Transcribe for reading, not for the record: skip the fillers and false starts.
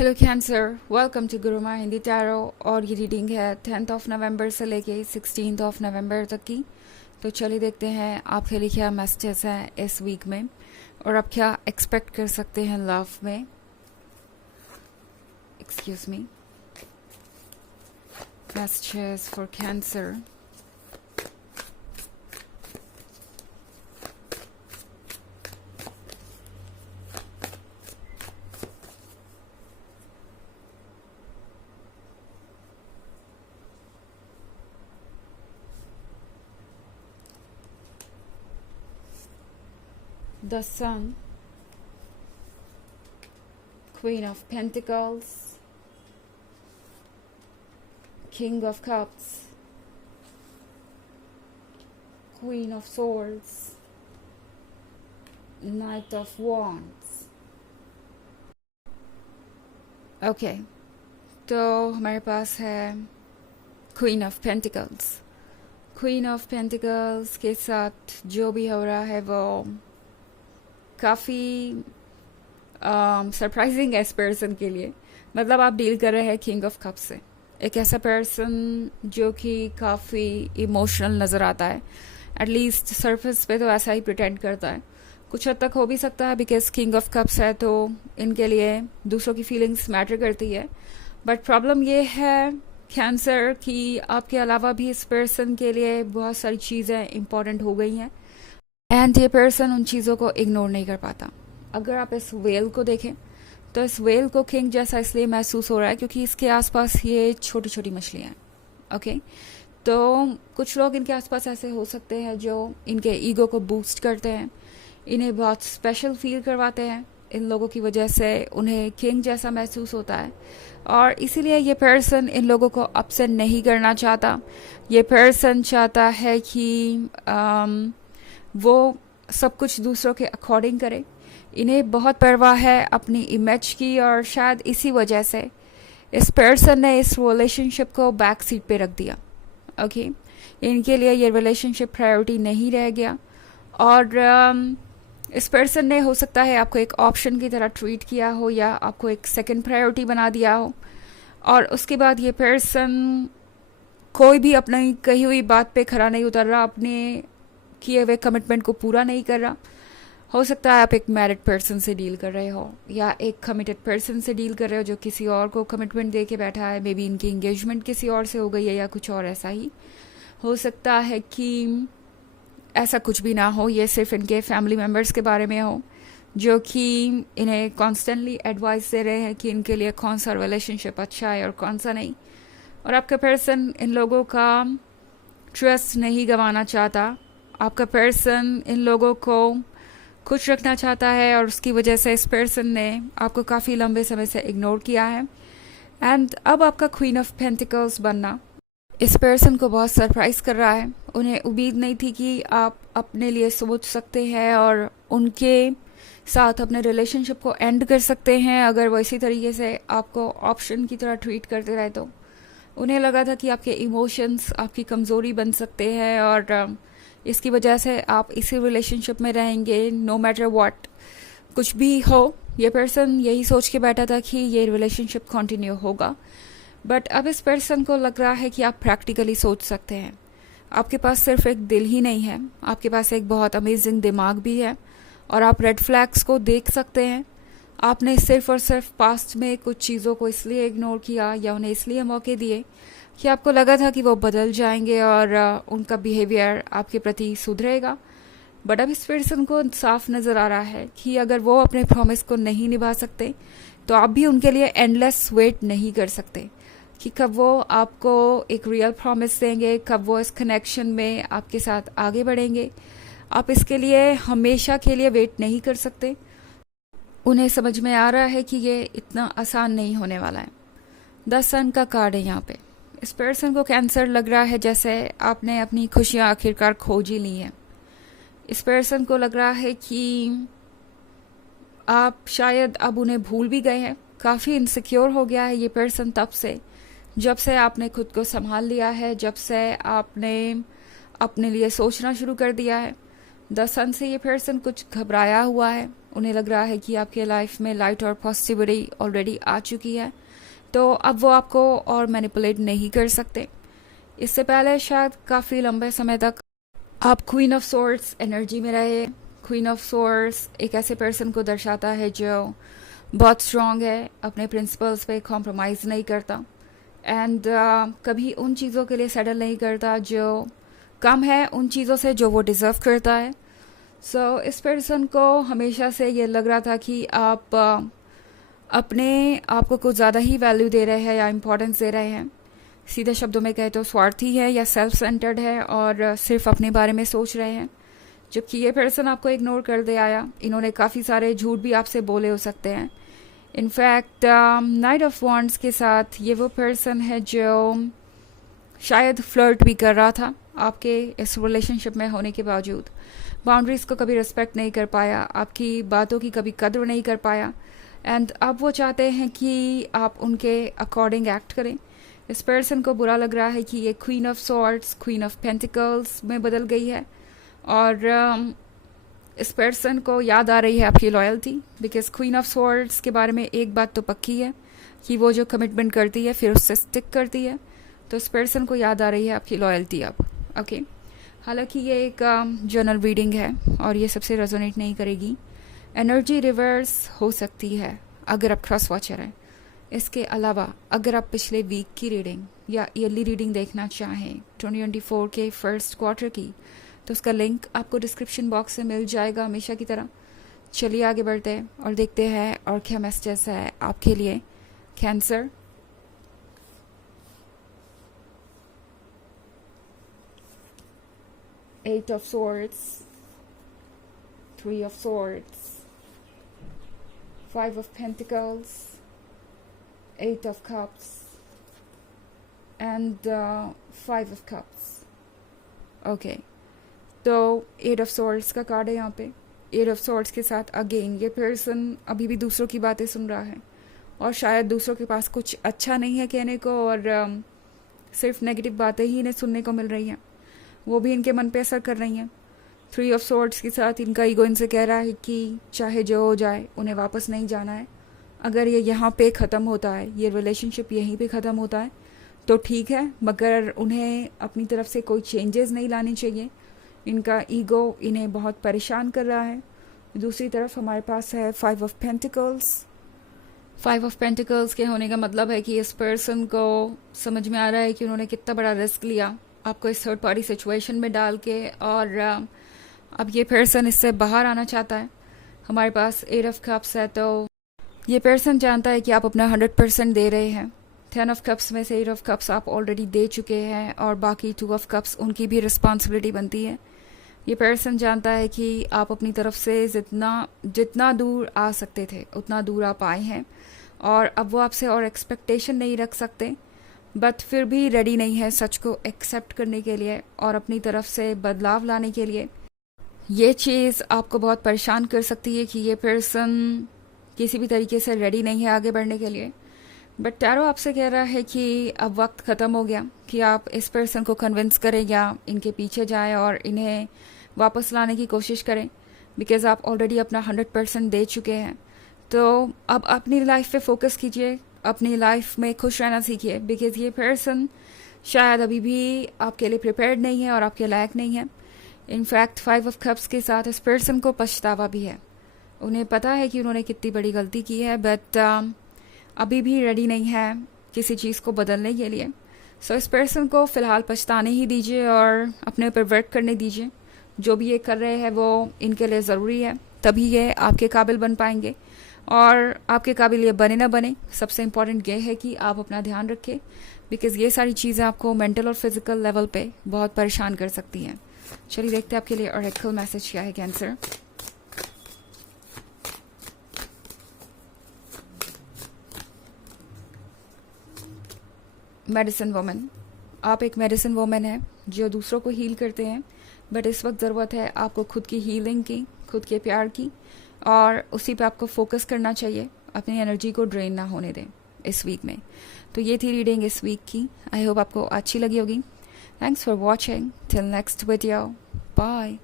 Hello cancer, welcome to Guruma Hindi tarot. और ये reading है 10 नवंबर से लेके 16 नवंबर तक की। तो चलिए देखते हैं आपके लिए क्या मैसेजेस हैं इस वीक में और आप क्या एक्सपेक्ट कर सकते हैं लव में। Excuse me. Messages for cancer. The Sun, Queen of Pentacles, King of Cups, Queen of Swords, Knight of Wands। Okay, तो हमारे पास है queen of pentacles. Queen of pentacles के साथ जो भी हो रहा है वो काफ़ी सरप्राइजिंग है इस पर्सन के लिए। मतलब आप डील कर रहे हैं किंग ऑफ कप से, एक ऐसा पर्सन जो कि काफ़ी इमोशनल नज़र आता है। एटलीस्ट सरफेस पे तो ऐसा ही प्रिटेंड करता है। कुछ हद तक हो भी सकता है बिकॉज किंग ऑफ कप्स है तो इनके लिए दूसरों की फीलिंग्स मैटर करती है। बट प्रॉब्लम ये है कैंसर कि आपके अलावा भी इस पर्सन के लिए बहुत सारी चीज़ें इंपॉर्टेंट हो गई हैं एंड ये पर्सन उन चीज़ों को इग्नोर नहीं कर पाता। अगर आप इस वेल को देखें तो इस वेल को किंग जैसा इसलिए महसूस हो रहा है क्योंकि इसके आसपास ये छोटी छोटी मछलियाँ हैं। ओके, तो कुछ लोग इनके आसपास ऐसे हो सकते हैं जो इनके ईगो को बूस्ट करते हैं, इन्हें बहुत स्पेशल फील करवाते हैं। इन लोगों की वजह से उन्हें किंग जैसा महसूस होता है और इसीलिए ये पर्सन इन लोगों को अपसेट नहीं करना चाहता। ये पर्सन चाहता है कि वो सब कुछ दूसरों के अकॉर्डिंग करे। इन्हें बहुत परवाह है अपनी इमेज की और शायद इसी वजह से इस पर्सन ने इस रिलेशनशिप को बैक सीट पे रख दिया। ओके, इनके लिए ये रिलेशनशिप प्रायोरिटी नहीं रह गया और इस पर्सन ने हो सकता है आपको एक ऑप्शन की तरह ट्रीट किया हो या आपको एक सेकंड प्रायोरिटी बना दिया हो और उसके बाद ये पर्सन कोई भी अपनी कही हुई बात पे खरा नहीं उतर रहा, अपने किए हुए कमिटमेंट को पूरा नहीं कर रहा। हो सकता है आप एक मैरिड पर्सन से डील कर रहे हो या एक कमिटेड पर्सन से डील कर रहे हो जो किसी और को कमिटमेंट दे के बैठा है। मे बी इनकी इंगेजमेंट किसी और से हो गई है या कुछ और ऐसा ही हो सकता है कि ऐसा कुछ भी ना हो, ये सिर्फ इनके फैमिली मेम्बर्स के बारे में हो जो कि इन्हें कॉन्स्टेंटली एडवाइस दे रहे हैं कि इनके लिए कौन सा रिलेशनशिप अच्छा है और कौन सा नहीं। और आपका पर्सन इन लोगों का ट्रस्ट नहीं गंवाना चाहता। आपका पर्सन इन लोगों को खुश रखना चाहता है और उसकी वजह से इस पर्सन ने आपको काफ़ी लंबे समय से इग्नोर किया है। एंड अब आपका क्वीन ऑफ पेंटिकल्स बनना इस पर्सन को बहुत सरप्राइज कर रहा है। उन्हें उम्मीद नहीं थी कि आप अपने लिए सोच सकते हैं और उनके साथ अपने रिलेशनशिप को एंड कर सकते हैं अगर वो इसी तरीके से आपको ऑप्शन की तरह ट्रीट करते रहे। तो उन्हें लगा था कि आपके इमोशंस आपकी कमज़ोरी बन सकते हैं और इसकी वजह से आप इसी रिलेशनशिप में रहेंगे नो मैटर व्हाट, कुछ भी हो। ये पर्सन यही सोच के बैठा था कि ये रिलेशनशिप कंटिन्यू होगा। बट अब इस पर्सन को लग रहा है कि आप प्रैक्टिकली सोच सकते हैं। आपके पास सिर्फ एक दिल ही नहीं है, आपके पास एक बहुत अमेजिंग दिमाग भी है और आप रेड फ्लैग्स को देख सकते हैं। आपने सिर्फ और सिर्फ पास्ट में कुछ चीज़ों को इसलिए इग्नोर किया या उन्हें इसलिए मौके दिए कि आपको लगा था कि वो बदल जाएंगे और उनका बिहेवियर आपके प्रति सुधरेगा। बट अब इस पर्सन को साफ नज़र आ रहा है कि अगर वो अपने प्रॉमिस को नहीं निभा सकते तो आप भी उनके लिए एंडलेस वेट नहीं कर सकते कि कब वो आपको एक रियल प्रॉमिस देंगे, कब वो इस कनेक्शन में आपके साथ आगे बढ़ेंगे। आप इसके लिए हमेशा के लिए वेट नहीं कर सकते। उन्हें समझ में आ रहा है कि ये इतना आसान नहीं होने वाला है। 10 सन का कार्ड है यहाँ पे। इस पर्सन को कैंसर लग रहा है जैसे आपने अपनी खुशियाँ आखिरकार खोज ही ली हैं। इस पर्सन को लग रहा है कि आप शायद अब उन्हें भूल भी गए हैं। काफ़ी इनसिक्योर हो गया है ये पर्सन तब से जब से आपने खुद को संभाल लिया है, जब से आपने अपने लिए सोचना शुरू कर दिया है। द सन से ये पर्सन कुछ घबराया हुआ है, उन्हें लग रहा है कि आपके लाइफ में लाइट और पॉजिटिविटी ऑलरेडी आ चुकी है, तो अब वो आपको और मैनिपुलेट नहीं कर सकते। इससे पहले शायद काफ़ी लंबे समय तक आप क्वीन ऑफ सोर्ड्स एनर्जी में रहे। क्वीन ऑफ सोर्ड्स एक ऐसे पर्सन को दर्शाता है जो बहुत स्ट्रांग है, अपने प्रिंसिपल्स पे कॉम्प्रोमाइज़ नहीं करता, एंड कभी उन चीज़ों के लिए सेटल नहीं करता जो कम है उन चीज़ों से जो वो डिज़र्व करता है। सो इस पर्सन को हमेशा से ये लग रहा था कि आप अपने आप को कुछ ज़्यादा ही वैल्यू दे रहे हैं या इम्पोर्टेंस दे रहे हैं। सीधे शब्दों में कहे तो स्वार्थी है या सेल्फ सेंटर्ड है और सिर्फ अपने बारे में सोच रहे हैं, जबकि ये पर्सन आपको इग्नोर कर दे आया। इन्होंने काफ़ी सारे झूठ भी आपसे बोले हो सकते हैं। इनफैक्ट नाइट ऑफ वॉन्ड्स के साथ ये वो पर्सन है जो शायद फ्लर्ट भी कर रहा था आपके इस रिलेशनशिप में होने के बावजूद, बाउंड्रीज को कभी रिस्पेक्ट नहीं कर पाया, आपकी बातों की कभी कद्र नहीं कर पाया, एंड अब वो चाहते हैं कि आप उनके अकॉर्डिंग एक्ट करें। इस पर्सन को बुरा लग रहा है कि ये queen of swords queen of pentacles में बदल गई है, और इस पर्सन को याद आ रही है आपकी loyalty, because queen of swords के बारे में एक बात तो पक्की है कि वो जो कमिटमेंट करती है फिर उससे स्टिक करती है। तो इस पर्सन को याद आ रही है आपकी लॉयल्टी अब। ओके, हालांकि ये एक जनरल रीडिंग है और ये सबसे रेजोनेट नहीं करेगी। एनर्जी रिवर्स हो सकती है अगर आप ट्रस्ट वॉचर हैं। इसके अलावा अगर आप पिछले वीक की रीडिंग या ईयरली रीडिंग देखना चाहें 2024 के फर्स्ट क्वार्टर की, तो उसका लिंक आपको डिस्क्रिप्शन बॉक्स में मिल जाएगा हमेशा की तरह। चलिए आगे बढ़ते हैं और देखते हैं और क्या मैसेजेस है आपके लिए। Cancer, eight of swords, three of swords, five of pentacles, eight of cups and five of cups. Okay, तो एट ऑफ सॉर्ड्स का कार्ड है यहाँ पे। एट ऑफ सॉर्ड्स के साथ अगेन ये पर्सन अभी भी दूसरों की बातें सुन रहा है और शायद दूसरों के पास कुछ अच्छा नहीं है कहने को, और सिर्फ नेगेटिव बातें ही इन्हें सुनने को मिल रही हैं, वो भी इनके मन पे असर कर रही हैं। थ्री ऑफ सॉर्ड्स के साथ इनका ईगो इनसे कह रहा है कि चाहे जो हो जाए उन्हें वापस नहीं जाना है। अगर ये यहाँ पे ख़त्म होता है, ये रिलेशनशिप यहीं पे ख़त्म होता है तो ठीक है, मगर उन्हें अपनी तरफ से कोई चेंजेस नहीं लानी चाहिए। इनका ईगो इन्हें बहुत परेशान कर रहा है। दूसरी तरफ हमारे पास है five of pentacles. Five of pentacles के होने का मतलब है कि इस पर्सन को समझ में आ रहा है कि उन्होंने कितना बड़ा रिस्क लिया आपको इस थर्ड पार्टी सिचुएशन में डाल के, और अब ये पर्सन इससे बाहर आना चाहता है। हमारे पास एट ऑफ कप्स है, तो ये पर्सन जानता है कि आप अपना 100% दे रहे हैं। 10 ऑफ कप्स में से 8 ऑफ कप्स आप ऑलरेडी दे चुके हैं और बाकी 2 ऑफ कप्स उनकी भी रिस्पॉन्सिबिलिटी बनती है। ये पर्सन जानता है कि आप अपनी तरफ से जितना दूर आ सकते थे उतना दूर आप आए हैं, और अब वो आपसे और एक्सपेक्टेशन नहीं रख सकते, बट फिर भी रेडी नहीं है सच को एक्सेप्ट करने के लिए और अपनी तरफ से बदलाव लाने के लिए। ये चीज़ आपको बहुत परेशान कर सकती है कि ये पर्सन किसी भी तरीके से रेडी नहीं है आगे बढ़ने के लिए, बट टैरो आपसे कह रहा है कि अब वक्त ख़त्म हो गया कि आप इस पर्सन को कन्विंस करें या इनके पीछे जाएं और इन्हें वापस लाने की कोशिश करें, बिकॉज आप ऑलरेडी अपना 100% दे चुके हैं। तो अब अपनी लाइफ पे फोकस कीजिए, अपनी लाइफ में खुश रहना सीखिए, बिकॉज ये पर्सन शायद अभी भी आपके लिए प्रिपेयर्ड नहीं है और आपके लायक नहीं है। इनफैक्ट 5 ऑफ कप्स के साथ इस पर्सन को पछतावा भी है। उन्हें पता है कि उन्होंने कितनी बड़ी गलती की है, बट अभी भी रेडी नहीं है किसी चीज़ को बदलने के लिए। सो इस पर्सन को फ़िलहाल पछताने ही दीजिए और अपने ऊपर वर्क करने दीजिए। जो भी ये कर रहे हैं वो इनके लिए ज़रूरी है, तभी ये आपके काबिल बन पाएंगे, और आपके काबिल ये बने ना बने, सबसे इम्पॉर्टेंट ये है कि आप अपना ध्यान रखें, बिकॉज़ ये सारी चीज़ें आपको मेंटल और फिजिकल लेवल पे बहुत परेशान कर सकती हैं। चलिए देखते हैं आपके लिए ऑरेकल मैसेज क्या है कैंसर। मेडिसिन वुमन, आप एक मेडिसिन वुमन है जो दूसरों को हील करते हैं, बट इस वक्त ज़रूरत है आपको खुद की हीलिंग की, खुद के प्यार की, और उसी पे आपको फोकस करना चाहिए। अपनी एनर्जी को ड्रेन ना होने दें इस वीक में। तो ये थी रीडिंग इस वीक की। आई होप आपको अच्छी लगी होगी। Thanks for watching. Till next video, bye.